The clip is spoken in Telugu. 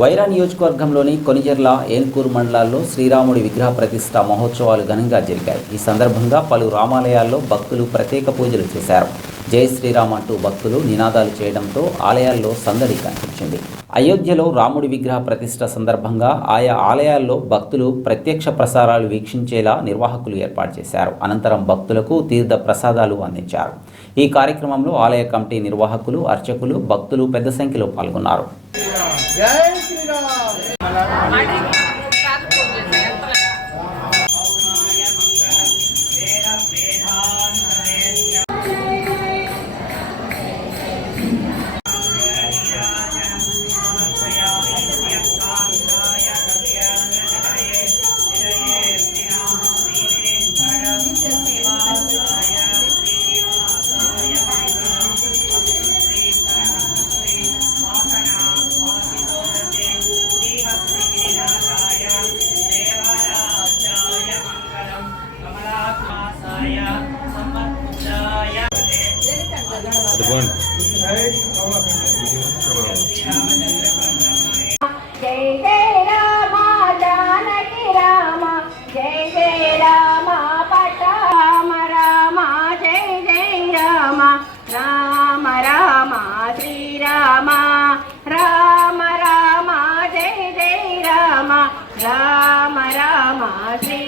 వైరా నియోజకవర్గంలోని కొనిజర్ల ఏన్కూరు మండలాల్లో శ్రీరాముడి విగ్రహ ప్రతిష్ట మహోత్సవాలు ఘనంగా జరిగాయి. ఈ సందర్భంగా పలు రామాలయాల్లో భక్తులు ప్రత్యేక పూజలు చేశారు. జై శ్రీరామ్ అంటూ భక్తులు నినాదాలు చేయడంతో ఆలయాల్లో సందడి కనిపించింది. అయోధ్యలో రాముడి విగ్రహ ప్రతిష్ట సందర్భంగా ఆయా ఆలయాల్లో భక్తులు ప్రత్యక్ష ప్రసారాలు వీక్షించేలా నిర్వాహకులు ఏర్పాటు చేశారు. అనంతరం భక్తులకు తీర్థ ప్రసాదాలు అందించారు. ఈ కార్యక్రమంలో ఆలయ కమిటీ నిర్వాహకులు అర్చకులు భక్తులు పెద్ద సంఖ్యలో పాల్గొన్నారు. Hare Krishna. జై జై రామ జానకి రామ జయ జయ రామ పటామ రామ జై జై రామ రామ రామ శ్రీరామ రామ రామ జై జై రామ రామ రామ శ్రీరామ